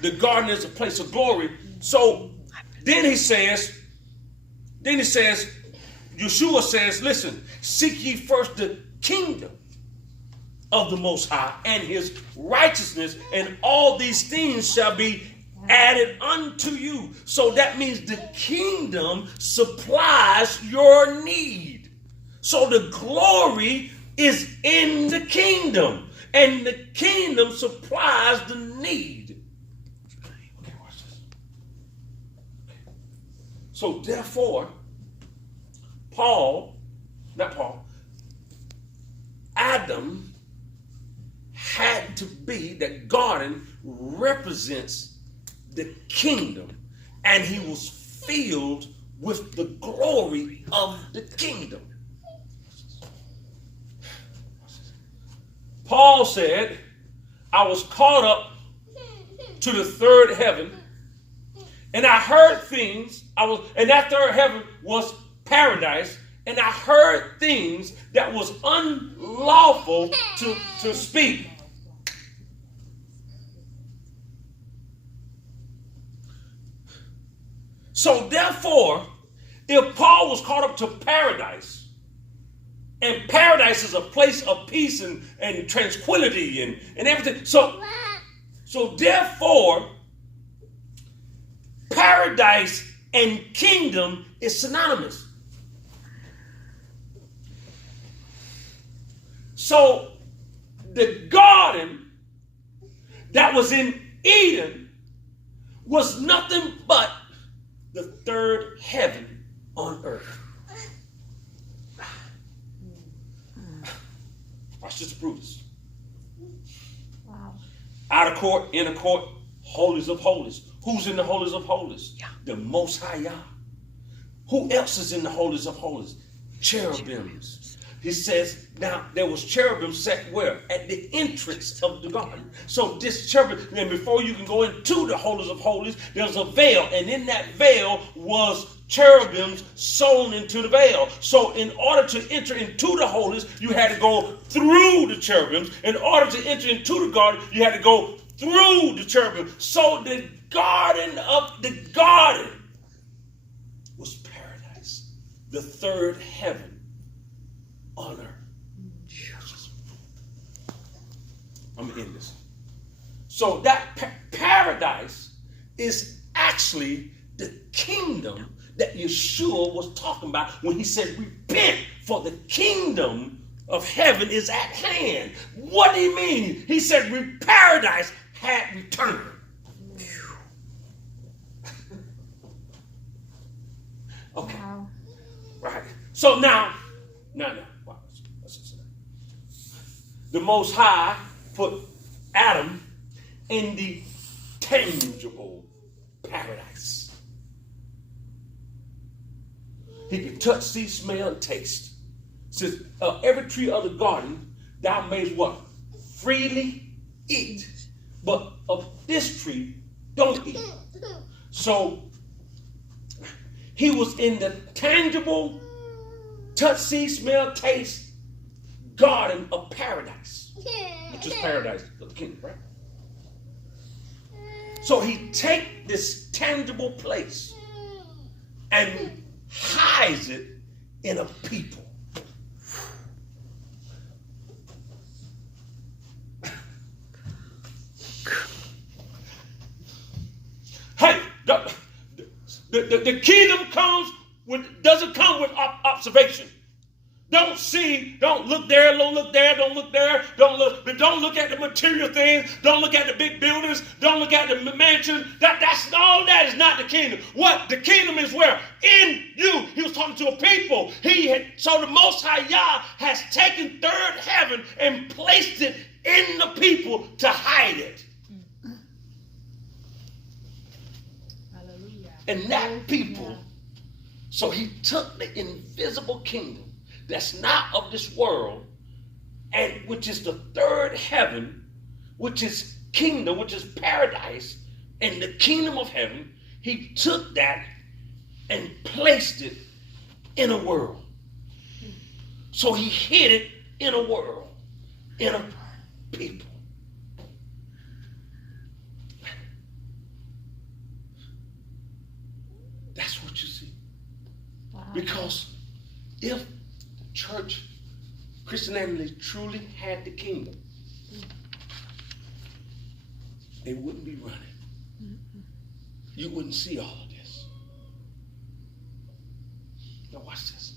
The garden is a place of glory. So then he says, Yeshua says, listen, seek ye first the kingdom of the Most High and his righteousness, and all these things shall be added unto you. So that means the kingdom supplies your need. So the glory is in the kingdom, and the kingdom supplies the need. Okay, watch this. So therefore, Adam had to be, that garden represents the kingdom, and he was filled with the glory of the kingdom. Paul said, I was caught up to the third heaven, and I heard things, and that third heaven was paradise, and I heard things that was unlawful to speak. So therefore, if Paul was caught up to paradise, and paradise is a place of peace and tranquility and everything. So therefore, paradise and kingdom is synonymous. So the garden that was in Eden was nothing but the third heaven on earth. Watch this, Brutus. Wow. Outer court, inner court, holies of holies. Who's in the holies of holies? Yeah. The Most High Yah. Who else is in the holies of holies? Cherubims. He says, now there was cherubim set where? At the entrance of the garden. So this cherubim, and before you can go into the holies of holies, there's a veil, and in that veil was cherubims sewn into the veil. So in order to enter into the holies, you had to go through the cherubims. In order to enter into the garden, you had to go through the cherubim. So the garden was paradise, the third heaven on earth. I'm going to end this. So that paradise is actually the kingdom that Yeshua was talking about when he said, repent, for the kingdom of heaven is at hand. What do you mean? He said, paradise had returned. Okay. Wow. Right. So now. The Most High put Adam in the tangible paradise. He could touch, see, smell, and taste. Says, every tree of the garden thou mayest what? Freely eat. But of this tree, don't eat. So he was in the tangible touch, see, smell, taste garden of paradise, which is paradise of the kingdom, right? So he take this tangible place and hides it in a people. Hey, the kingdom doesn't come with observation. Don't see, don't look there, don't look there, don't look there, don't look at the material things, don't look at the big buildings, don't look at the mansion. That's all that is not the kingdom. What? The kingdom is where? In you. He was talking to a people. So the Most High Yah has taken third heaven and placed it in the people to hide it. Hallelujah. And that people, so he took the invisible kingdom that's not of this world, and which is the third heaven, which is kingdom, which is paradise, and the kingdom of heaven. He took that and placed it in a world. So he hid it in a world, in a people. Don't you see? Wow. Because if the church, Christianity truly had the kingdom, they wouldn't be running. You wouldn't see all of this. Now watch this.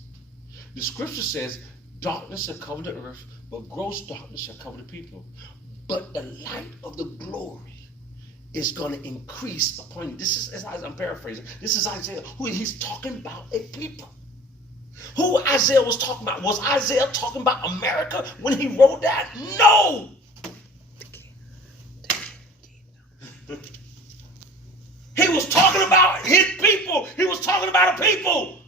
The scripture says, darkness shall cover the earth, but gross darkness shall cover the people. But the light of the glory is going to increase upon you. This is, as I'm paraphrasing, this is Isaiah, who he's talking about a people. Who Isaiah was talking about? Was Isaiah talking about America when he wrote that? No! He was talking about his people. He was talking about a people.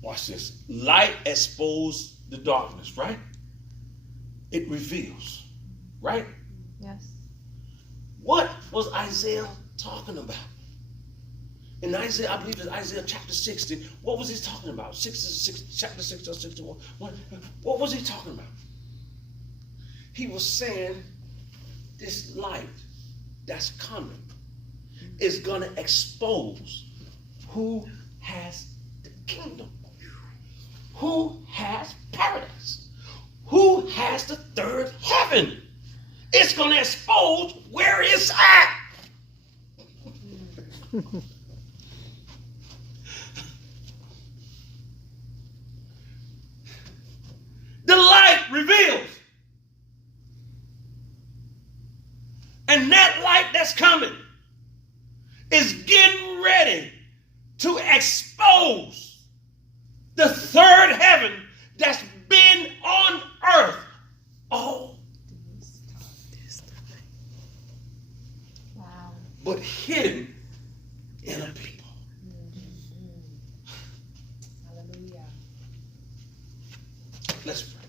Watch this. Light exposes the darkness, right? It reveals, right? Yes. What was Isaiah talking about? In Isaiah, I believe it's Isaiah chapter 60. What was he talking about? Chapter 60 or 61. What was he talking about? He was saying this light that's coming is going to expose who has the kingdom, who has paradise, who has the third heaven. It's going to expose where it's at. The light reveals. And that light that's coming is getting ready to expose the third heaven that's been on earth all Wow. but hidden in a people. Hallelujah. Let's pray.